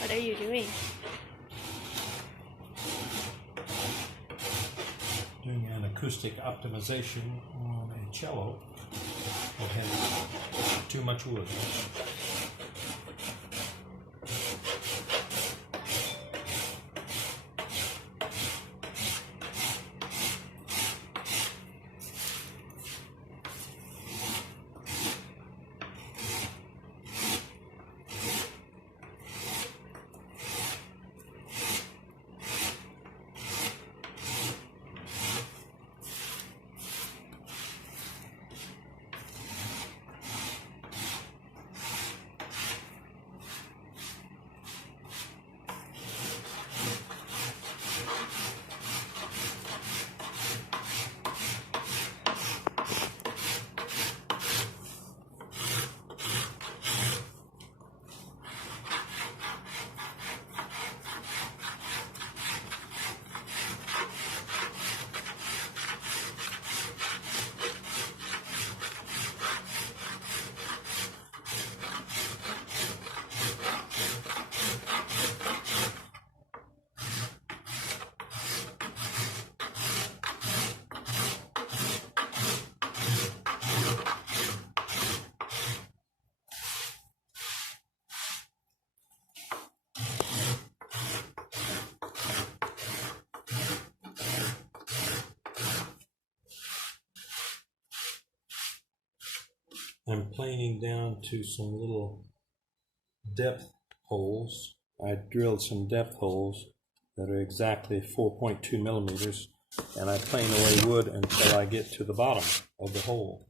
What are you doing? Doing an acoustic optimization on a cello that has too much wood. I'm planing down to some little depth holes. I drilled some depth holes that are exactly 4.2 millimeters, and I plane away wood until I get to the bottom of the hole.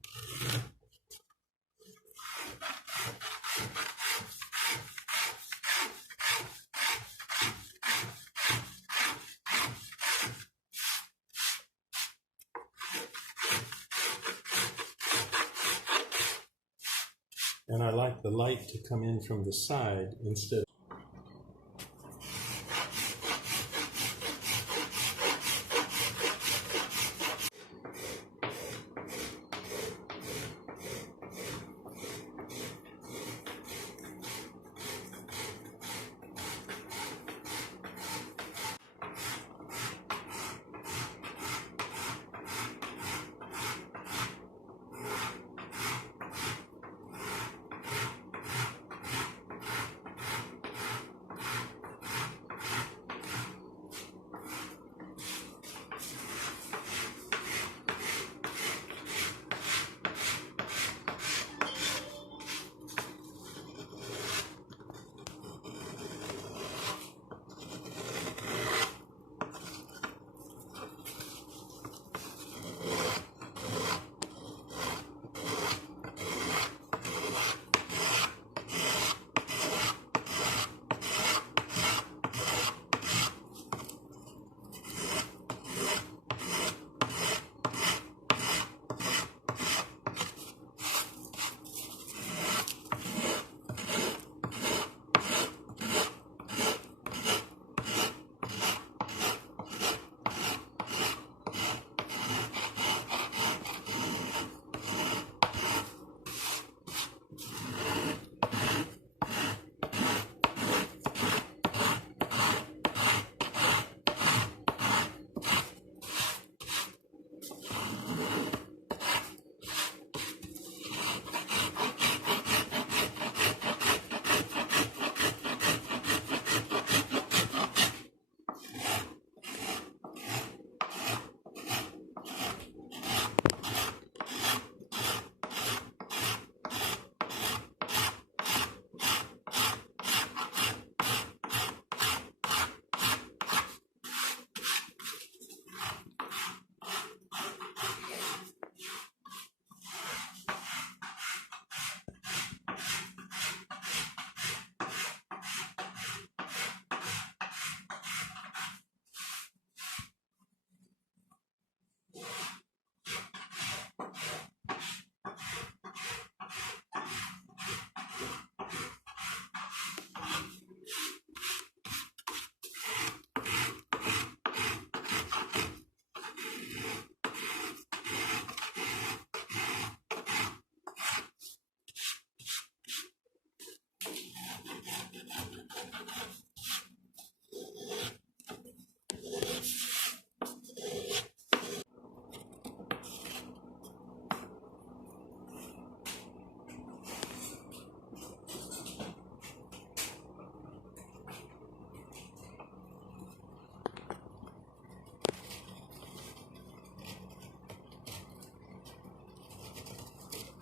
And I like the light to come in from the side instead.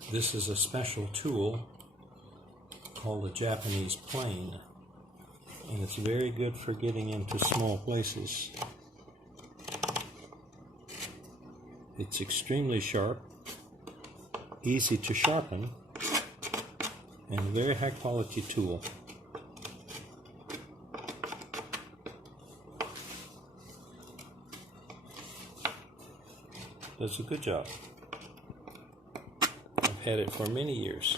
This is a special tool called a Japanese plane, and it's very good for getting into small places. It's extremely sharp, easy to sharpen, and a very high quality tool. Does a good job. I've had it for many years.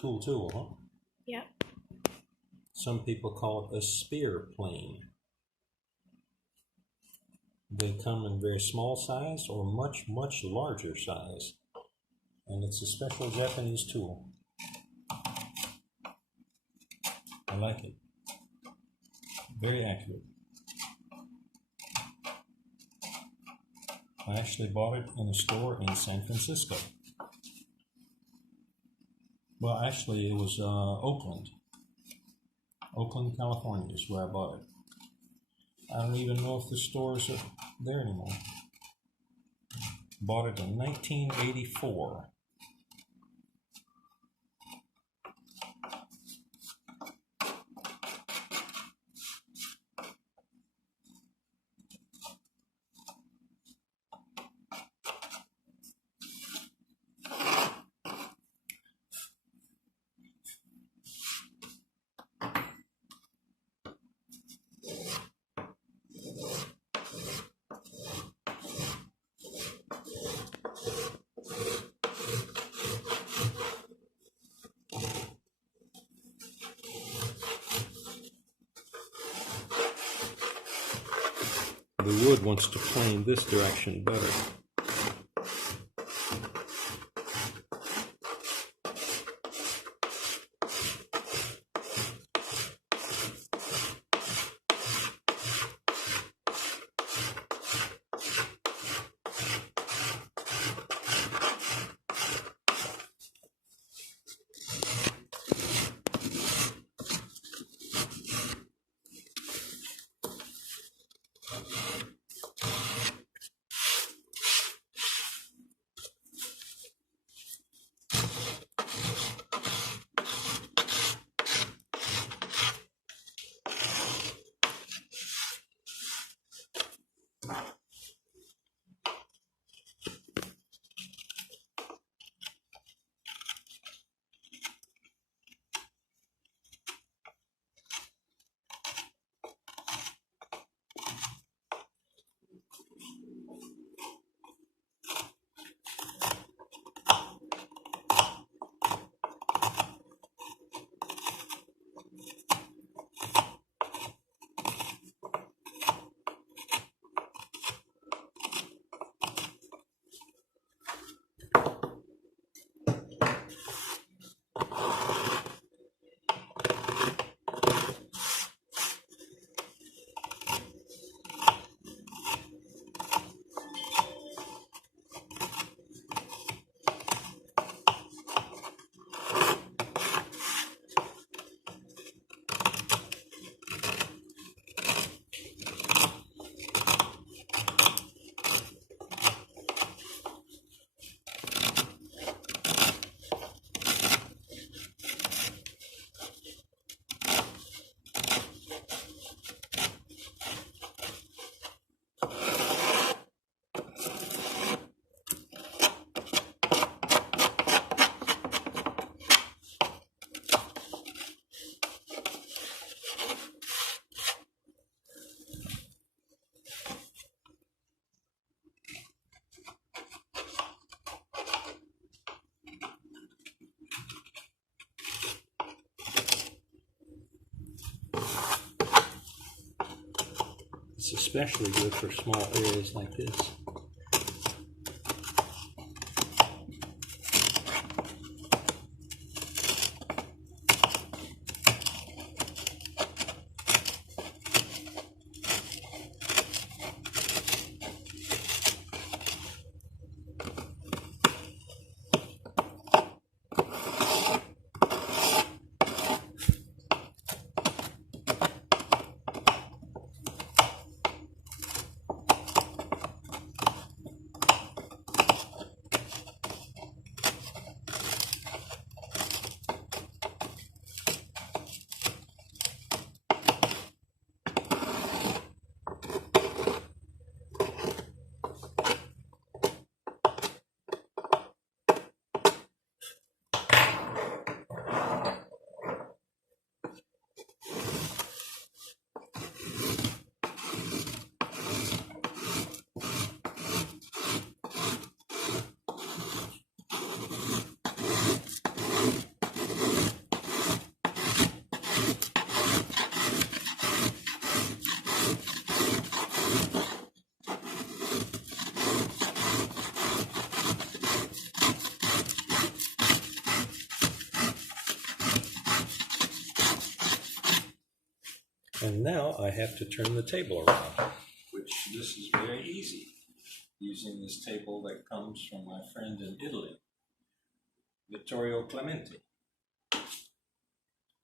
Cool tool, huh? Yep. Some people call it a spear plane. They come in very small size or much, much larger size. And it's a special Japanese tool. I like it. Very accurate. I actually bought it in a store in San Francisco. Well, actually, it was Oakland. Oakland, California is where I bought it. I don't even know if the stores are there anymore. Bought it in 1984. The wood wants to plane this direction better. It's especially good for small areas like this. And now I have to turn the table around, which this is very easy, using this table that comes from my friend in Italy, Vittorio Clementi.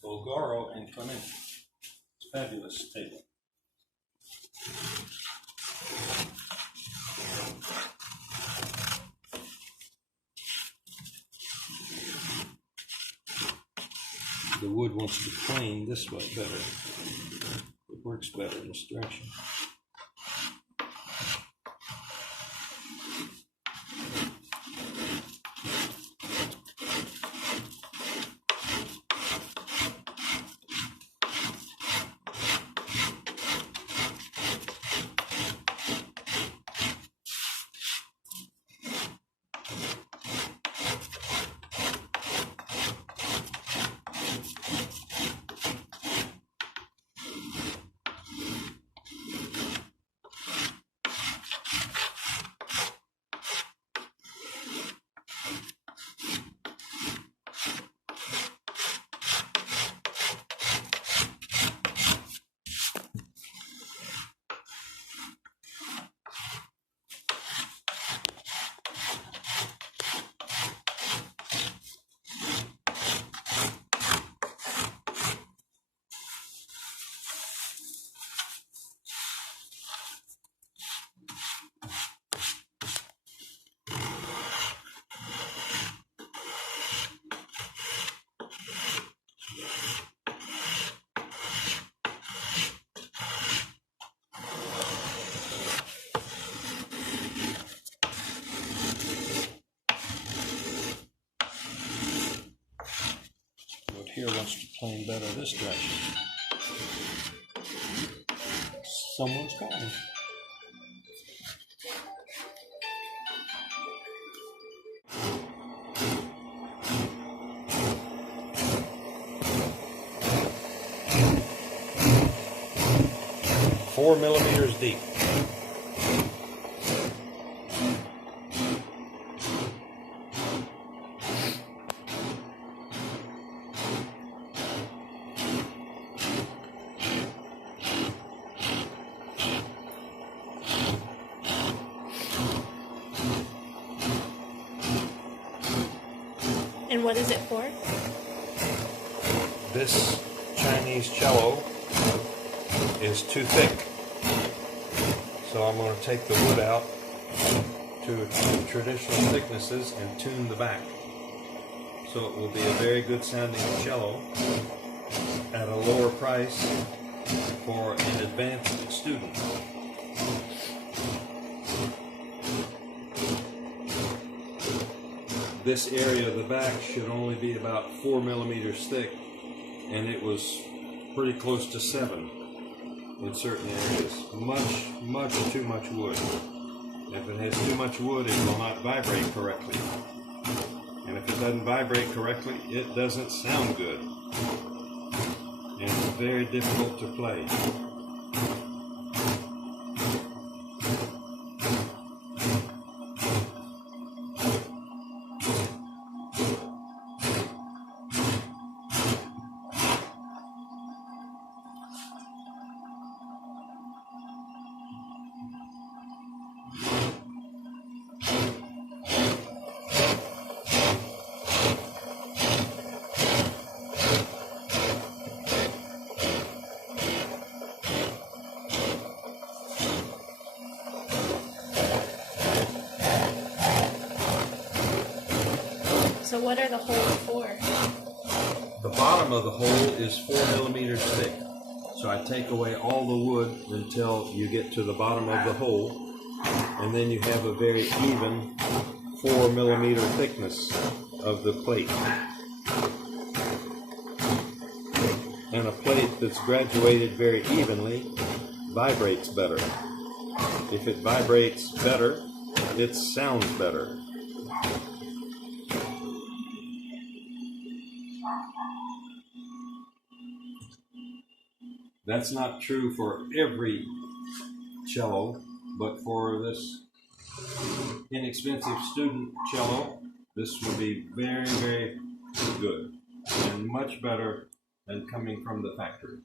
Bulgaro and Clementi. It's a fabulous table. The wood wants to plane this way better. It works better in this direction. Here wants to plane better this direction. Someone's calling. Four millimeters deep. And what is it for? This Chinese cello is too thick, so I'm going to take the wood out to traditional thicknesses and tune the back. So it will be a very good sounding cello at a lower price for an advanced student. This area of the back should only be about 4 millimeters thick, and it was pretty close to 7 in certain areas. Much too much wood. If it has too much wood, it will not vibrate correctly. And if it doesn't vibrate correctly, it doesn't sound good. And it's very difficult to play. So what are the holes for? The bottom of the hole is 4 millimeters thick. So I take away all the wood until you get to the bottom of the hole, and then you have a very even 4 millimeter thickness of the plate. And a plate that's graduated very evenly vibrates better. If it vibrates better, it sounds better. That's not true for every cello, but for this inexpensive student cello, this will be very, very good and much better than coming from the factory.